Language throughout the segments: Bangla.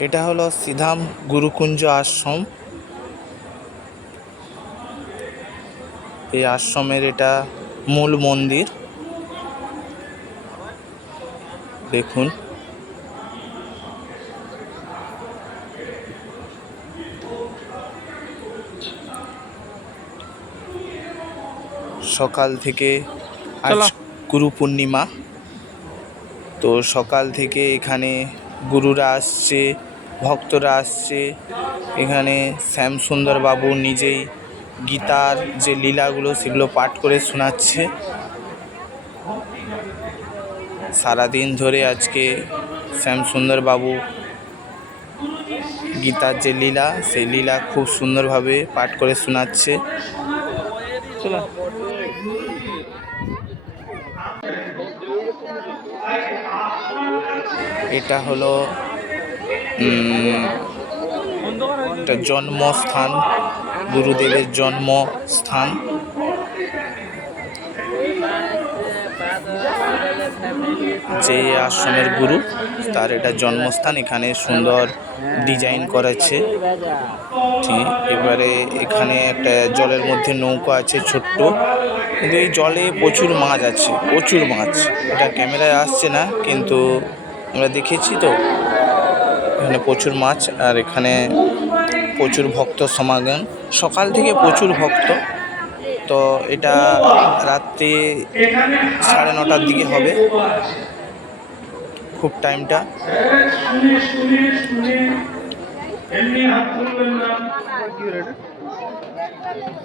এটা হলো সিধাম গুরুকুঞ্জ আশ্রম। এই আশ্রমের এটা মূল মন্দির। দেখুন, সকাল থেকে আজ গুরু পূর্ণিমা, তো সকাল থেকে এখানে গুরুরা আসছে, ভক্তরা আসছে। এখানে শ্যামসুন্দর বাবু নিজেই গীতার যে লীলাগুলো সেগুলো পাঠ করে শোনাচ্ছে। সারাদিন ধরে আজকে শ্যামসুন্দর বাবু গীতার যে লীলা, সেই লীলা খুব সুন্দরভাবে পাঠ করে শোনাচ্ছে। এটা হলো একটা জন্মস্থান, গুরুদেবের জন্মস্থান। যে আশ্রমের গুরু, তার এটা জন্মস্থান। এখানে সুন্দর ডিজাইন করেছে। ঠিক, এবারে এখানে একটা জলের মধ্যে নৌকা আছে ছোট্ট, কিন্তু এই জলে প্রচুর মাছ আছে, প্রচুর মাছ। এটা ক্যামেরায় আসছে না, কিন্তু আমরা দেখেছি তো এখানে প্রচুর মাছ। আর এখানে প্রচুর ভক্ত সমাগম, সকাল থেকে প্রচুর ভক্ত। তো এটা রাত্রি 9:30টার দিকে হবে খুব টাইমটা।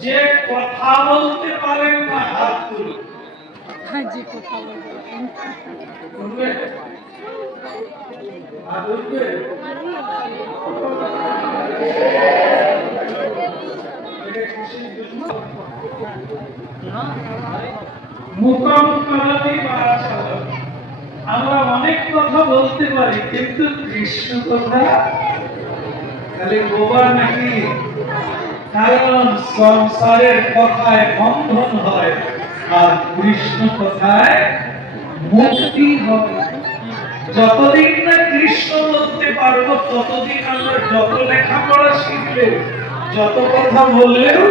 যে কথা বলতে পারেন না হাত তুলুন। হ্যাঁ, যে কথা বলতে পারেন। আমরা অনেক কথা বলতে পারি, কিন্তু কৃষ্ণ কথা খালি গোবা নাকি? কারণ সংসারের কথায় বন্ধন হয়, আর কৃষ্ণ কথায় মুক্তি হবে। যতদিন না কৃষ্ণ বলতে পারবো, ততদিন আমরা যত লেখাপড়া শিখলেও, যত কথা বললেও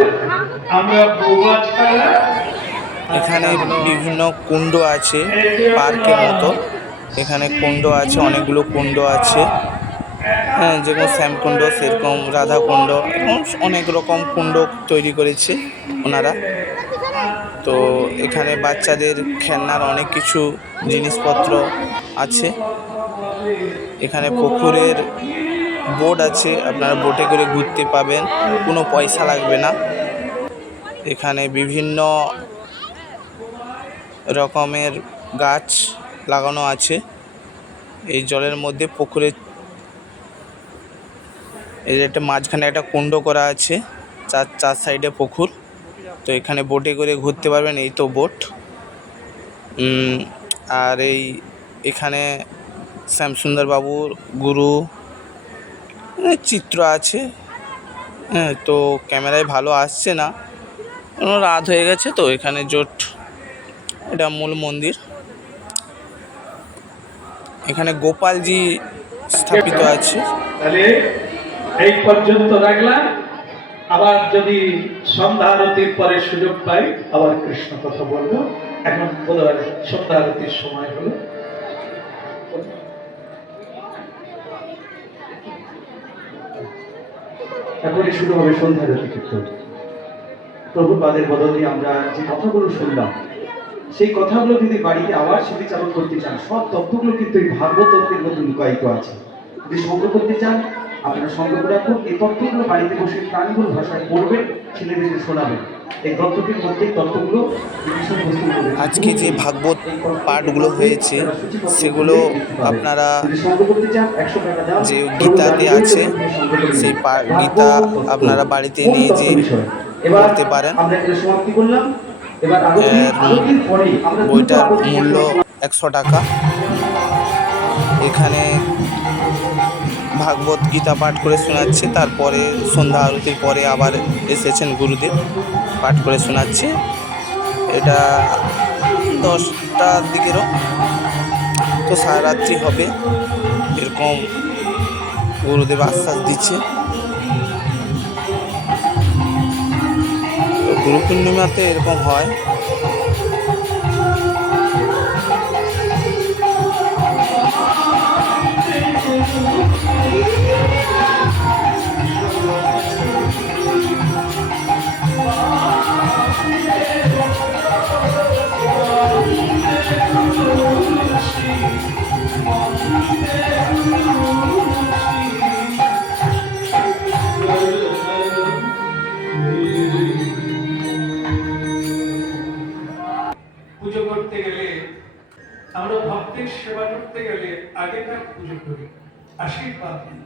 আমরা গোবা ছাড়া। এখানে বিভিন্ন কুণ্ড আছে, পার্কের মতো। এখানে কুণ্ড আছে, অনেকগুলো কুণ্ড আছে। হ্যাঁ, যেমন শ্যামকুণ্ড, সেরকম রাধাকুণ্ড, এবং অনেক রকম কুণ্ড তৈরি করেছে ওনারা। তো এখানে বাচ্চাদের খেলনার অনেক কিছু জিনিসপত্র আছে। এখানে পুকুরের বোট আছে, আপনারা বোটে করে ঘুরতে পাবেন, কোনো পয়সা লাগবে না। এখানে বিভিন্ন রকমের গাছ লাগানো আছে এই জলের মধ্যে। পুকুরের এই একটা মাঝখানে একটা কুণ্ড করা আছে, চার সাইডে পুকুর। তো এখানে বোটে করে ঘুরতে পারবেন, এই তো বোট। আর এখানে শ্যামসুন্দর বাবুর গুরু চিত্র আছে। হ্যাঁ, তো ক্যামেরায় ভালো আসছে না, রাত হয়ে গেছে তো। এখানে জোট, এটা মূল মন্দির। এখানে গোপালজি স্থাপিত আছে। তাহলে এই পর্যন্ত রাখলাম। আবার যদি সন্ধ্যা আরতির পরে সুযোগ পাই, আবার কৃষ্ণ কথা বলবো। এখন বোধহয় সন্ধ্যা আরতির সময় হলো। এখনই শুরু হবে সন্ধ্যা আরতি কীর্তন। প্রভুর পাদের বদলে আমরা যে কথাগুলো শুনলাম, সেই কথাগুলো যদি বাড়িতে আবার স্মৃতিচারণ করতে চান, সব তথ্যগুলো কিন্তু এই ভাগবত তত্ত্বের মধ্যে লুকায়িত আছে। যদি সংগ্রহ করতে চান, আপনারা সংগ্রহ রাখুন। এই তথ্যগুলো বাড়িতে বসে প্রাণীগুলো ভাষায় পড়বেন, ছেলেদের শোনাবেন। এই গ্রন্থটির মধ্যে তথ্যগুলো, আজকে যে ভাগবত পাঠগুলো হয়েছে সেগুলো আপনারা যে গীতাতে আছে, সেই গীতা আপনারা বাড়িতে নিয়ে যে পড়তে পারেন। বইটার মূল্য 100 টাকা। এখানে ভাগবত গীতা পাঠ করে শোনাচ্ছে, তারপরে সন্ধ্যা আরতির পরে আবার এসেছেন গুরুদেব, পাঠ করে শোনাচ্ছে। এটা 10টার দিকেরও, তো সারা রাত্রি হবে এরকম গুরুদেব আশ্বাস দিচ্ছে। তো গুরু পূর্ণিমাতে এরকম হয়। পুজো করতে গেলে, আমরা ভক্তের সেবা করতে গেলে আগেকার পুজো করি, আশীর্বাদ নিই।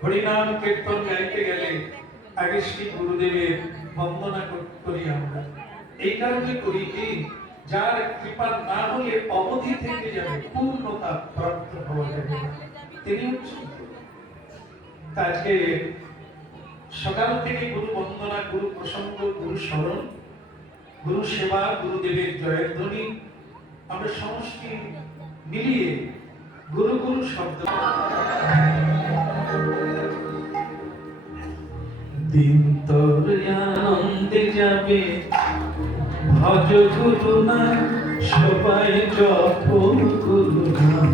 হরিনাম কীর্তন গাইতে গেলে আগে শ্রী গুরুদেবের বন্দনা করি আমরা। এই কারণে করি কি, যার কৃপা না হলে অবধি থেকে যাবে, পূর্ণতা প্রাপ্ত হওয়া যাবে না। তিনি হচ্ছেন গুরু। আজকে সকাল থেকে গুরু বন্দনা, গুরু প্রসঙ্গ, গুরু স্মরণ, গুরু সেবা, গুরুদেবের জয়ের ধ্বনি, আমরা সমষ্টি মিলিয়ে গুরু গুরু শব্দ। দিন তোর আনন্দে যাবে, ভজ গুরু নাম, সবাই জপ গুরু নাম।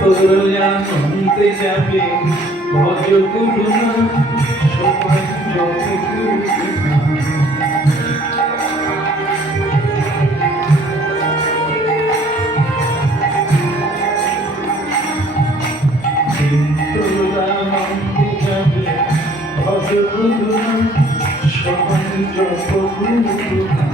তোর আনন্দে যাবে, ভজ গুরু নাম, সবাই জপ গুরু নাম। তোর আনন্দে যাবে, ভজ গুরু নাম, সবাই জপ গুরু নাম।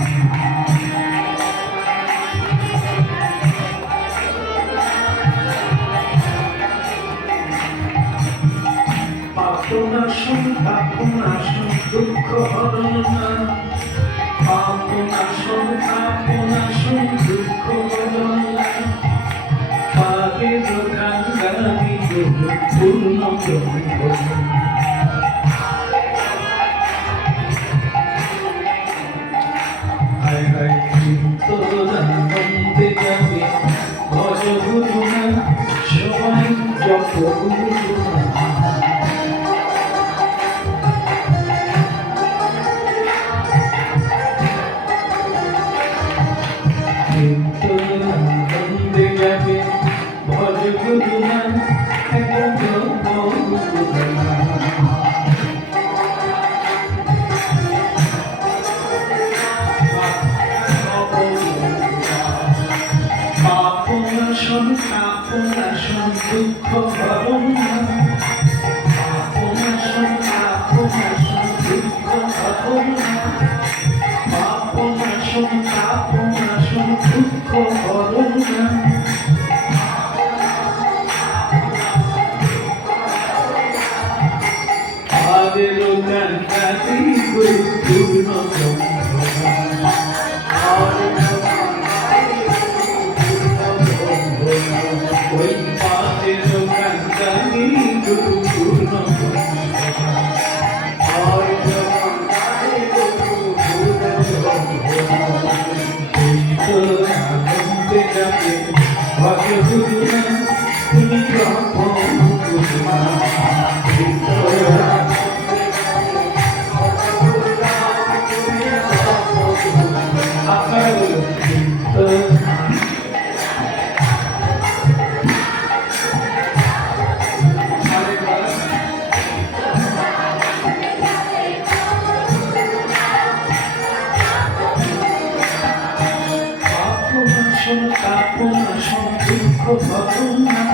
পাপনাশন পাপনাশন দুঃখ হরণ নাম, পাপনাশন পাপনাশন দুঃখ হরণ নাম। পাপের কাঙ্গালি পূর্ণ ব্রহ্ম। হায় হায় তোর আনন্দে যাবে, ভজ গুরু নাম, সবাই জপ গুরু নাম। তোর আনন্দে যাবে, ভজ গুরু নাম, জপ গুরু নাম। পাপনাশন পাপনাশন দুঃখ হরণ নাম, পাপনাশন পাপনাশন দুঃখ হরণ নাম। পাপনাশন পাপনাশন দুঃখ হরণ নাম। আদের কান্দাতি গুরু পূর্ণ ব্রহ্ম। ওই পাদের কান্দাতি গুরু পূর্ণ আনন্দে যাবে, ভজ গুরু নাম, তুমি জপ গুরু নাম। আপনারা বলুন। পাপনাশন পাপনাশন দুঃখ হরণ নাম।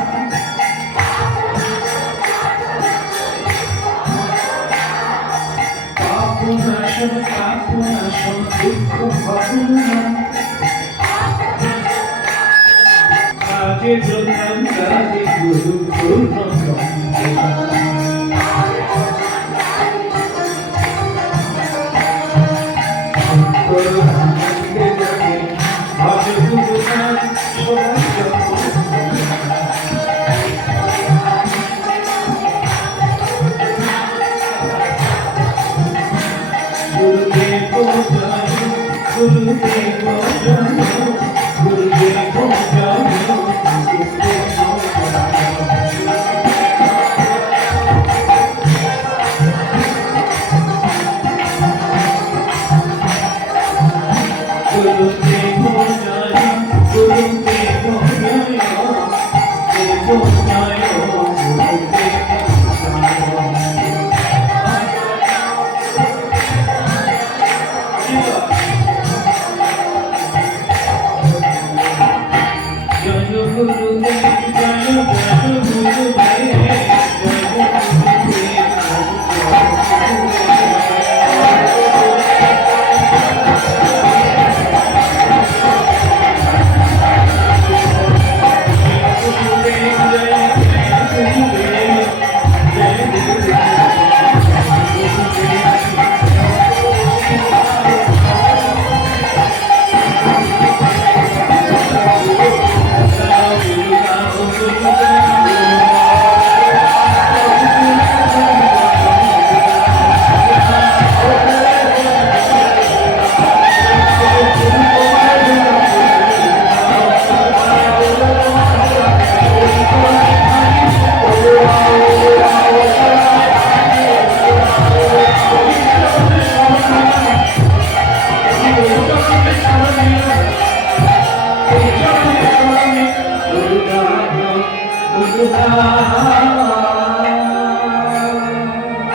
পাপনাশন পাপনাশন দুঃখ হরণ নাম। আগে কাঙ্গালি গুরু পূর্ণ ব্রহ্ম। তোর আনন্দে যাবে, ভজ গুরু নাম, সবাই জপ গুরু নাম।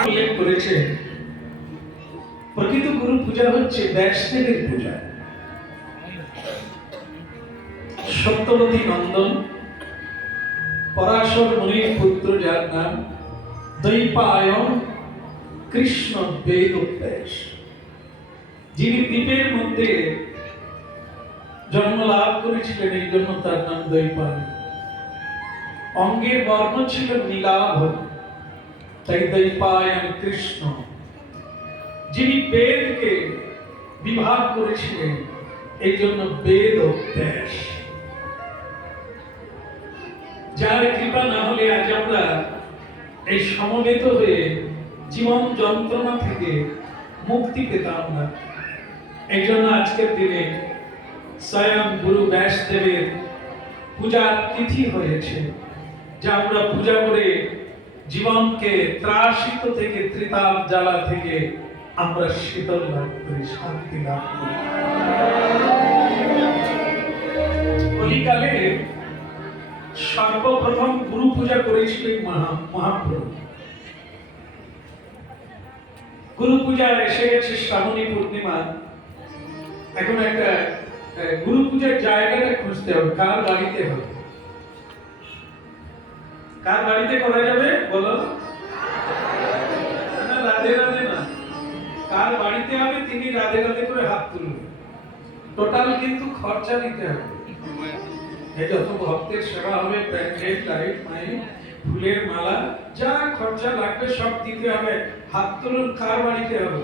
উল্লেখ করেছে প্রকৃত গুরু পূজা হচ্ছে ব্যাসদেবের পূজা। সত্যবতী নন্দন পরাশর মুনির পুত্র, যার নাম দ্বৈপায়ন কৃষ্ণ বেদব্যাস, যিনি দ্বীপের মধ্যে জন্ম লাভ করেছিলেন, এই জন্য তার নাম দ্বৈপায়ন। অঙ্গের বর্ণ ছিল নীলাভ, তাই দ্বৈপায়ন কৃষ্ণ। যিনি বেদকে বিভাগ করেছিলেন, এই জন্য বেদব্যাস। যার কৃপা না হলে আজ আমরা এই সমবেত হয়ে জীবন যন্ত্রণা থেকে মুক্তি পেতাম না। এই জন্য আজকের দিনে স্বয়ং গুরু ব্যাসদেবের পূজার তিথি হয়েছে, যা আমরা পূজা করে জীবনকে ত্রাসিত থেকে, ত্রিতাপ জ্বালা থেকে আমরা শীতল লাভ করি, শান্তি লাভ করি। কলিকালে সর্বপ্রথম গুরু পূজা করেছিলেন মহাপ্রভু। গুরু পূজা এসে গেছে শ্রাবণী পূর্ণিমা। এখন একটা গুরু পূজার জায়গাটা খুঁজতে হবে, কার বাড়িতে হবে, কার বাড়িতে করা যাবে বলো? না, রাধে রাধে না, কার বাড়িতে হবে তিনি রাধে রাধে করে হাত তুলবেন। টোটাল কিন্তু খরচা দিতে হবে। এই যত ভক্তের সেবা হবে, প্যান্ডেল, লাইট, মাইক, ফুলের মালা, যা খরচা লাগবে সব দিতে হবে। হাত তুলুন, কার বাড়িতে হবে?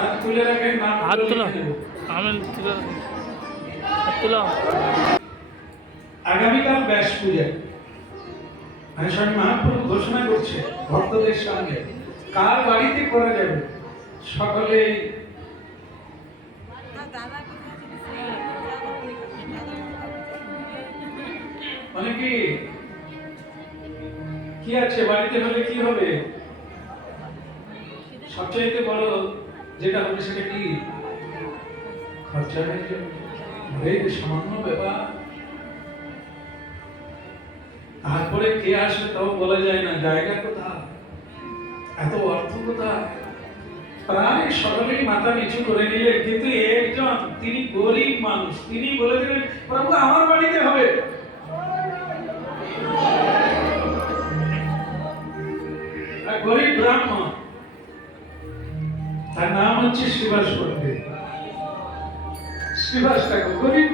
হাত তুলে রাখেন, হাত তুলো। আগামীকাল ব্যাস পূজা, মানে স্বামী মহাপ্রভু ঘোষণা করছে ভক্তদের সামনে কার বাড়িতে করা যাবে। সকলে মানে কি আছে বাড়িতে হলে কি হবে? সবচাইতে বড় যেটা হবে সেটা কি? খরচা হয়ে যাবে। সামান্য ব্যাপার, তারপরে কে আসবে তাও বলা যায় না। জায়গা কোথায়, এত অর্থ কোথায়? প্রায় সকলেই মাথা নিচু করে নিলেন, কিন্তু একজন তিনি গরিব মানুষ, তিনি বলে দিলেন প্রভু আমার বাড়িতে হবে। গরিব ব্রাহ্মণ, তার নাম হচ্ছে শ্রীবাস পণ্ডিত। শ্রীবাস ঠাকুর গরিব,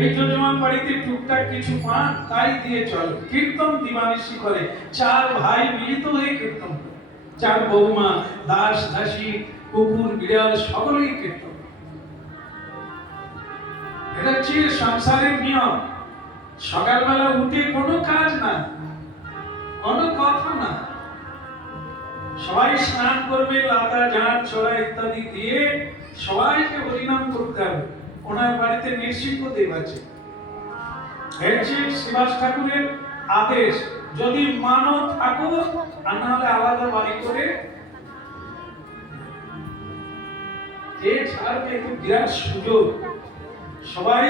এই যজমান বাড়িতে টুকটাক কিছু পান, তাই দিয়ে চলে। কীর্তন দিবানিশি করে, চার ভাই মিলিত হয়ে কীর্তন করে। চার বৌমা, দাস দাসী, কুকুর বিড়াল সকলেই কীর্তন। এটা হচ্ছে সংসারের নিয়ম। সকালবেলা উঠে কোনো কাজ না, কোনো কথা না, সবাই স্নান করবে, লাতা ঝাড় ছড়া ইত্যাদি দিয়ে সবাইকে হরিনাম করতে হবে। ওনার বাড়িতে নৃসিংহদেব আছে, হচ্ছে শ্রীবাস ঠাকুরের আদেশ, যদি মানো থাকো আর না হলে আলাদা বাড়ি করে কে ছাড়বে। একটু বিরাট সুযোগ। সবাই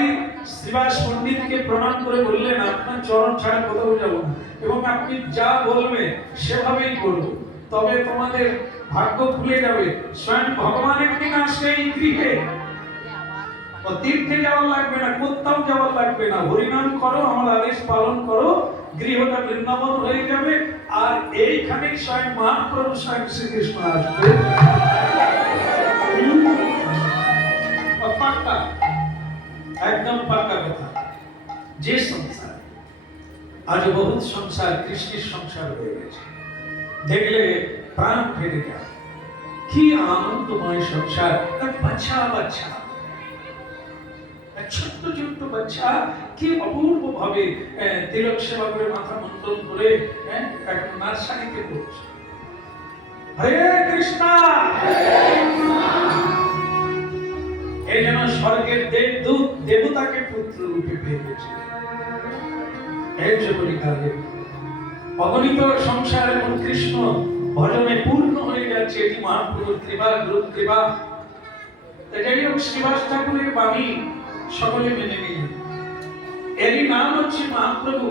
শ্রীবাস পণ্ডিতকে প্রণাম করে বললেন, আপনার চরণ ছাড়া কোথাও যাবো না এবং আপনি যা বলবেন সেভাবেই করবো, তবে তোমাদের ভাগ্য খুলে যাবে। স্বয়ং ভগবান একদিন আসবে এই গৃহে, তীর্থে যাওয়ার লাগবে না, কোথাও যাওয়ার লাগবে না, হরিনাম করো, আমার আদেশ পালন করো, গৃহটা বৃন্দাবন হয়ে যাবে। আর এইখানেই স্বয়ং মহাপ্রভু স্বয়ং শ্রীকৃষ্ণ আসবে। পাক্কা, একদম পাক্কা কথা। যে সংসার আজ বহুত সংসার কৃষ্ণের সংসার হয়ে গেছে, দেখলে প্রাণ ফেটে যায়। কি আনন্দময় সংসার। বাচ্চা বাচ্চা, ছোট্ট ছোট্ট বাচ্চা কি অপূর্ব ভাবে তিলক সেবা করে, মাথা মন্ডন করে এখন নার্সারিতে পড়ছে। হরে কৃষ্ণ। এই যেন স্বর্গের দেবদূত দেবতাকে পুত্র রূপে পেয়ে গেছে। এই যে বলিকালে অগণিত সংসার এবং কৃষ্ণ ভজনে পূর্ণ হয়ে যাচ্ছে। এটি মহাপ্রভুর কৃপা, গুরু কৃপা। যাই হোক, শ্রীবাস ঠাকুরের বাণী সকলে মেনে নিন। এরই নাম হচ্ছে মহাপ্রভু।